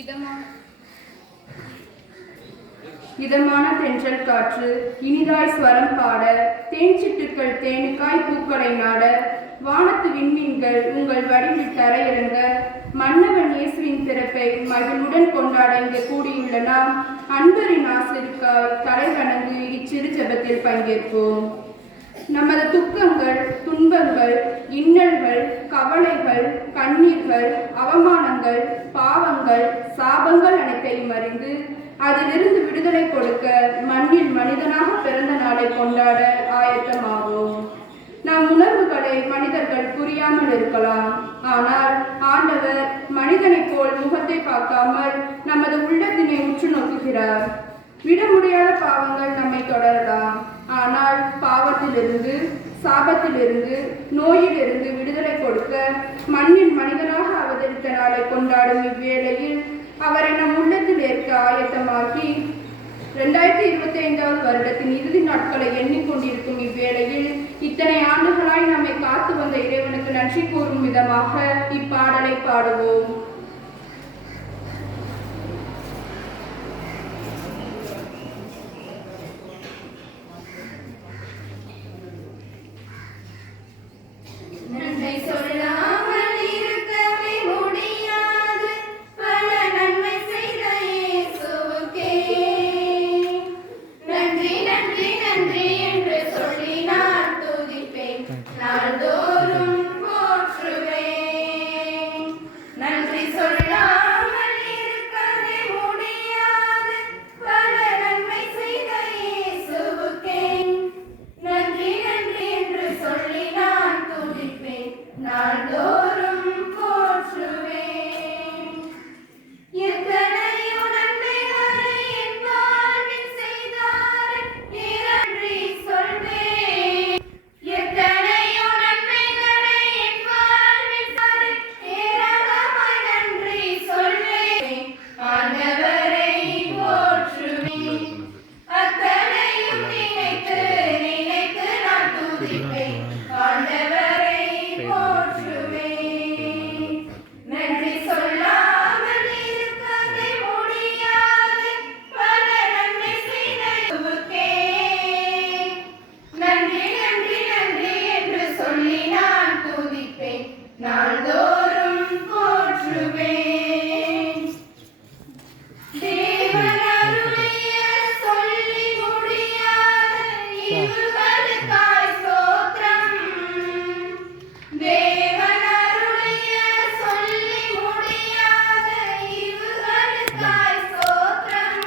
இதமான இதமான தென்றல் காற்று இனிதாய் ஸ்வரம் பாட தேன்சிட்டுக்கள் தேனுக்காய் பூக்களை நாட வானத்து விண்மீன்கள் உங்கள் வடிவில் தரையிறங்க மன்னவன் இயேசுவின் பிறப்பை மகிழ்வுடன் கொண்டாட இங்கே கூடியுள்ள நாம் அன்பரின் ஆசிரிக்காய் தலை வணங்கு இச்சிறு ஜபத்தில் பங்கேற்போம். நமது துக்கங்கள் துன்பங்கள் இன்னல்கள் கவலைகள் கண்ணீர்கள் அவமானங்கள் பாவங்கள் சாபங்கள் அனைத்தையும் அறிந்து அதிலிருந்து விடுதலை கொடுக்க மண்ணில் மனிதனாக பிறந்த நாளை கொண்டாட ஆயத்தமாகும் நம் உணர்வுகளை மனிதர்கள் புரியாமல் இருக்கலாம். ஆனால் ஆண்டவர் மனிதனைப் போல் முகத்தை பார்க்காமல் நமது உள்ளத்தினை உற்று நோக்குகிறார். விட முடியாத பாவங்கள் நம்மை தொடரலாம். ஆனால் பாவத்திலிருந்து சாபத்திலிருந்து நோயிலிருந்து விடுதலை கொடுக்க மண்ணின் மனிதனாக அவதரித்த நாளை கொண்டாடும் இவ்வேளையில் அவரை நம் உள்ளத்தில் ஏற்க ஆயத்தமாகி ரெண்டாயிரத்தி இருபத்தி ஐந்தாவது வருடத்தின் இறுதி நாட்களை எண்ணிக்கொண்டிருக்கும் இவ்வேளையில் இத்தனை ஆண்டுகளாய் நம்மை காத்து வந்த இறைவனுக்கு நன்றி கூறும் விதமாக இப்பாடலை பாடுவோம். நாள்தோறும் போற்றுவேன் தேவன் அருளிய சொல்லி முடியாத ஈவுகளுக்காய் ஸ்தோத்திரம். தேவன் அருளிய சொல்லி முடியாத ஈவுகளுக்காய் ஸ்தோத்திரம்.